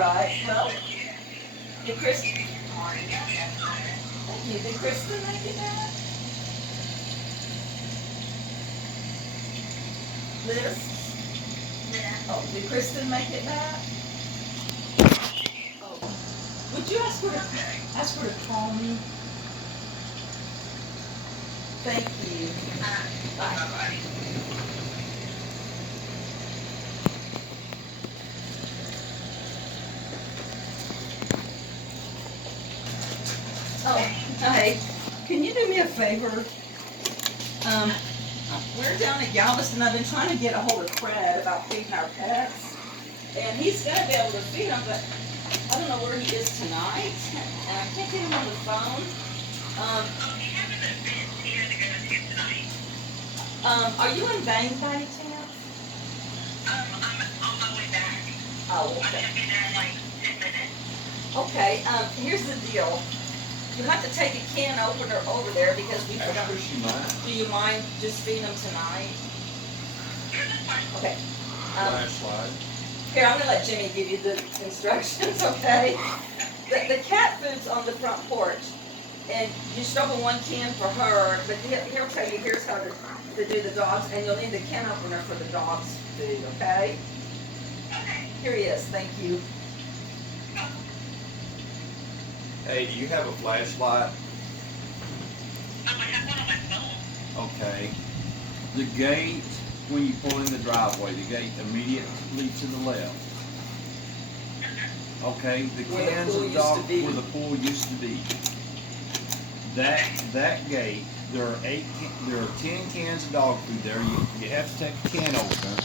right. Well, did Kristen? Thank you. Did Kristen make it back? Liz? Oh, did Kristen make it back? Oh, would you ask her to call me? Thank you. Bye. Oh, hey, can you do me a favor? We're down at Galveston. I've been trying to get a hold of Fred about feeding our pets, and he's gonna be able to feed them, but I don't know where he is tonight, and I can't get him on the phone. Are you in Bang by any chance? I'm on my way back. Oh, I'm okay. gonna be there in like 10 minutes. Okay, here's the deal. You have to take a can opener over there because we forgot. Actually, she might. Do you mind just feeding them tonight? Sure, that's fine. Okay. Flashlight. Here, I'm gonna let Jimmy give you the instructions, okay? The cat food's on the front porch, and you just open one can for her, but he'll tell you here's how to do the dogs, and you'll need the can opener for the dog's food, okay? Okay. Here he is, thank you. Hey, do you have a flashlight? I have one on my phone. Okay. The gate, when you pull in the driveway, the gate immediately to the left. Okay, the Where the cans pool of used dog to be. where the pool used to be. That gate, there are 10 cans of dog food there. You have to take a can opener.